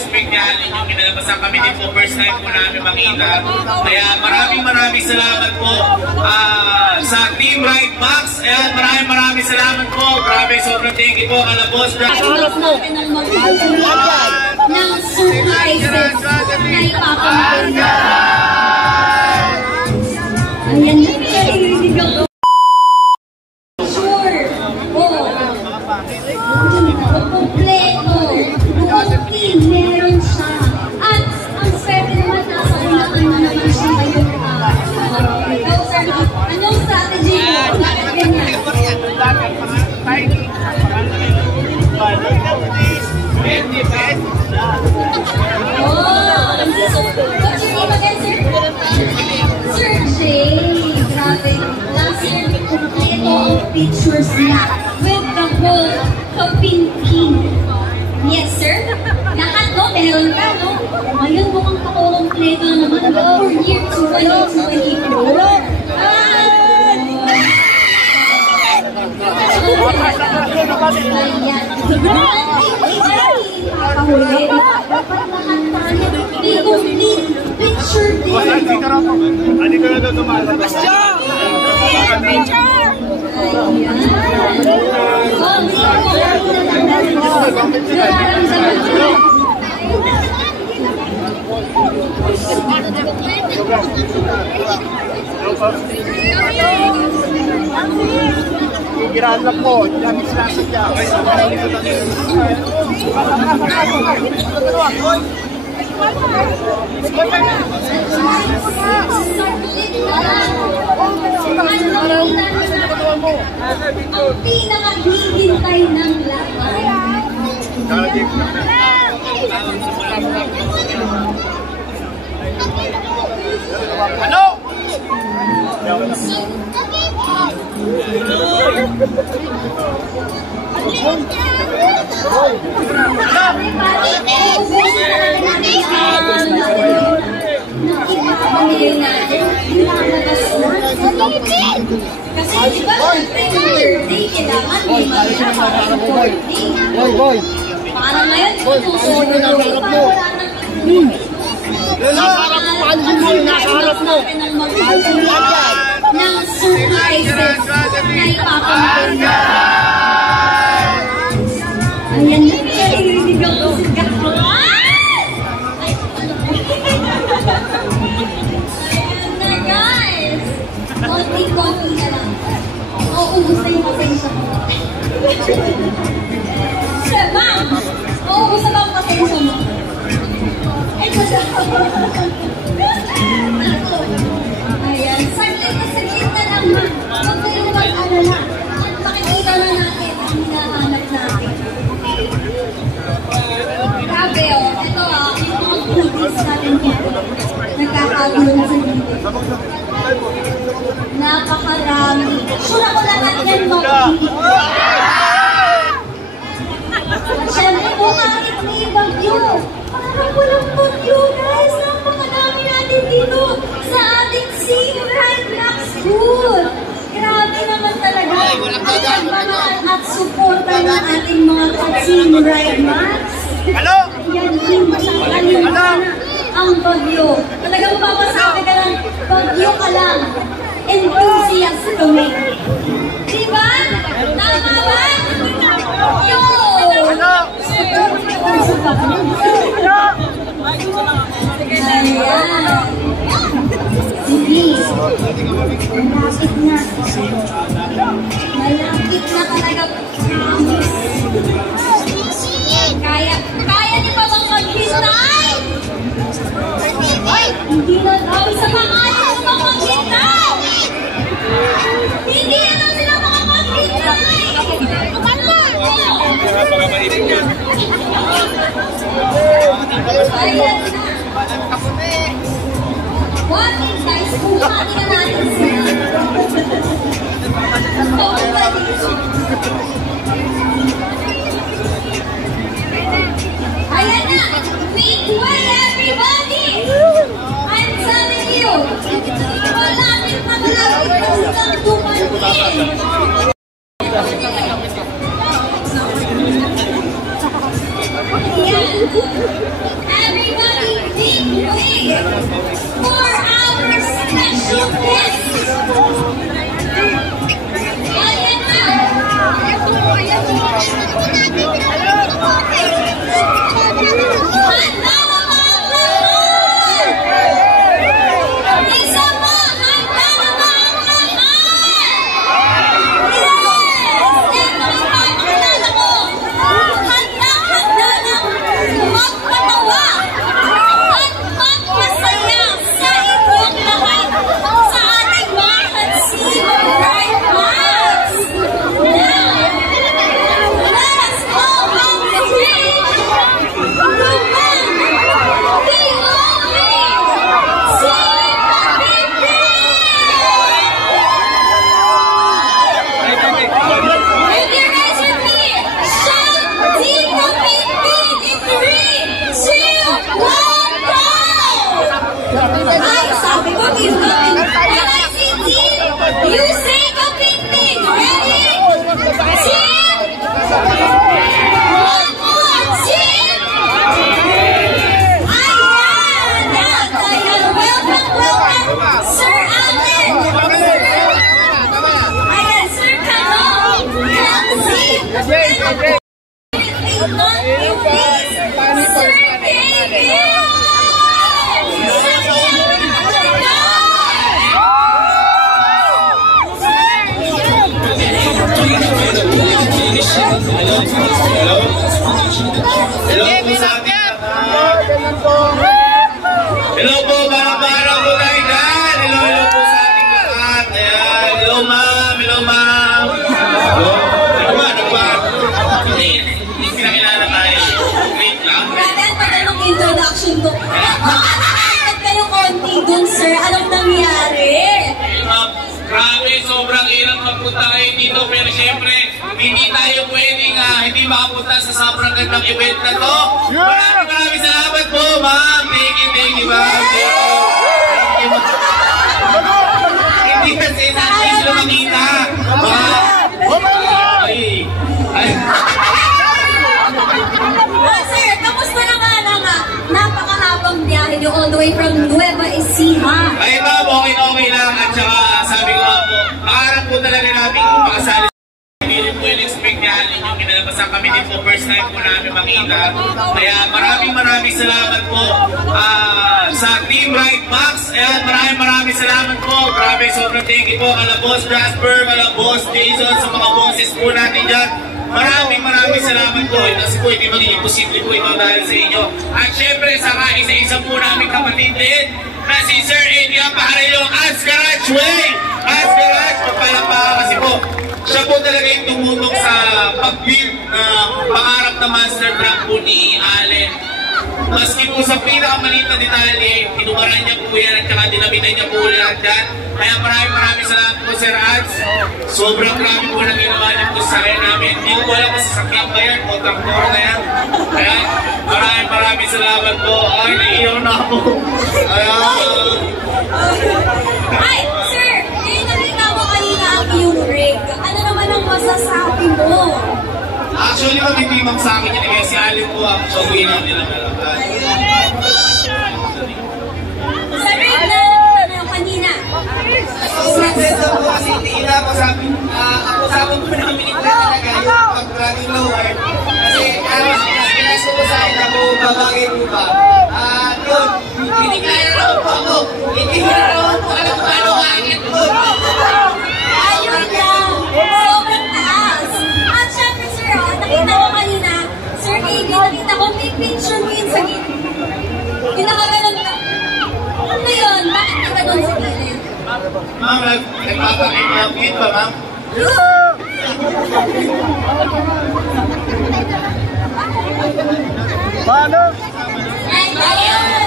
spring niya, yung kinalabasan kami din po, first time po namin makita. Kaya maraming salamat po sa Team Ride Max. Ayan, maraming salamat po. Grabe, sobrang thank you po. Kalabos na. Harap mo. Ng surprises na ipapamaganda. Ayan na, narinig ako. Sure. Oh. Kompleto. Buong team, meron siya. At ang swerte naman nasa unahan na naman siya ngayon. Ikaw, sir, anong strategy mo? Bakit ganyan? Oh, so what's your name again, sir? Sir Jay. Grabe. Last year, kompleto ang pictures niya with the whole Kapinking. Yes, sir? Lahat, no? Meron ka, no? Ngayon, mukhang kompleto naman for year 2024. Ayan. Pakahuli. Dapat lahat tayo. I-complete picture din. Hindi ka na daw tumalabas. Picture! Ayan. Giraan lang po, dami sila sa siya. Ang pinakahihintay ng lahat. Ano? Kasi di ba, birthday, kailangan may maganda para birthday. Boy. Parang ngayon, tutusunin na Nasa harap mo. ng surprises na ipapamaganda. Ayan na, narinig ako si Gako. Ayan na, guys. Konti-konti na lang. Uubusan yung pasensya ko. Siya, ma'am. Uubusan ba ang pasensya mo? Ay, ayan, saglit na lang, ma'am. Huwag kayong mag-alala. At makikita na natin ang hinahanap natin. Grabe, oh. Ito, yung mga goodies natin dito. Nagkakagulo na sa dito. Napakarami. Sure ako lahat yan, ma'am. Siyempre po, bakit may bagyo? Parang walang bagyo, guys. Napakadami natin dito sa ating Team Ride Max School. Grabe naman talaga ang pagmamahal at suporta ng ating mga Team Ride Max. Hello? Yan, hindi kalimutan ang bagyo. Talagang mapasabi ka lang, bagyo ka lang. Enthusiast kami. Diba? Tama ba? Yo! Hello? Ayan. Sige. Malapit na. Malapit na talaga. Kaya niyo ba bang maghintay? Ay, hindi na daw. Isa pa kaya mo bang maghintay? Hindi na daw sila makapaghintay. Ayan na. What is guys? Kumati ka natin sila. Ayan na. Make way, everybody. I'm telling you. Malapit na silang dumating. Ayan. Everybody, deep wave for our special guest. Ayan na. Hello po, barang-barang po tayo dyan. Hello po sa ating lahat. Ayan, hello ma'am, hello ma'am. Hindi pinakilala tayo. Wait lang. Grabe, ang tagalong introduction ko. Nakakakit kayo konti dun, sir. Anong nangyari? Ma'am, grabe, sobrang hirap magpunta kayo dito. Pero syempre, hindi tayo pwedeng hindi makapunta sa sobrang gandang event na to. Maraming salamat po, ma'am. Thank you, ma'am. Thank you, ma'am. Hindi kasi natin sila makita. Sir, kamusta naman ang napakahabang biyahe niyo all the way from Nueva Ecija? Ay, ma'am, okay lang. At saka, sabi ko po, pangarap po talaga namin kung makasali. Hindi rin po in-expect niya yung kinalabasan kami dito. First time po namin makita. Kaya maraming salamat po sa Team Right Max. Ayan, maraming salamat po. Grabe, sobrang thank you po. Kala Boss Jasper, kala Boss Jason, sa mga bosses po natin dyan. Maraming salamat po. Kasi po, hindi magiging posible po ito dahil sa inyo. At syempre, saka isa-isa po namin kapatid din na si Sir Eddie Aparello, Asgarage Way! Asgarage, magpalakpakan kasi po. Siya po talaga yung tumulong sa pag-build ng pangarap na master plan po ni Allen. Maski po sa pinakamaliit na detalye, tinumaran niya po yan at saka dinabitan niya po lahat dyan. Kaya maraming salamat po, Sir Ads. Sobrang grabe po na ginawa niya po sa kaya namin. Hindi ko alam kung sasakyan ba yan o traktor na yan. Kaya maraming salamat po. Ay, naiiyaw na ako. Ay, sir, nakita mo kanina ang iyong rig. Ano naman ang masasabi mo? Actually, mabibimang sa akin yun. Kaya si Allen po ang sabuhin natin ang alakan. Sa rig na nakita mo kanina. Sorpresa po kasi hindi inapasabi. Ako sabi po namin ito talaga yung pag-dragging lower. Kasi pinas ko po sa akin ako babagay po ba. Yun, hindi kaya naman po ako. Hindi ko na naman po alam kung ano angin po. Ayun lang. Sobrang taas. At syempre, sir, nakita ko kanina, Sir AB, nakita ko may picture mo yun sa gilid. Yung nakaganon ka. Ano yun? Bakit nakaganon sa gilid? Ma'am, nagpapakit ba, ma'am? Paano? And ayun!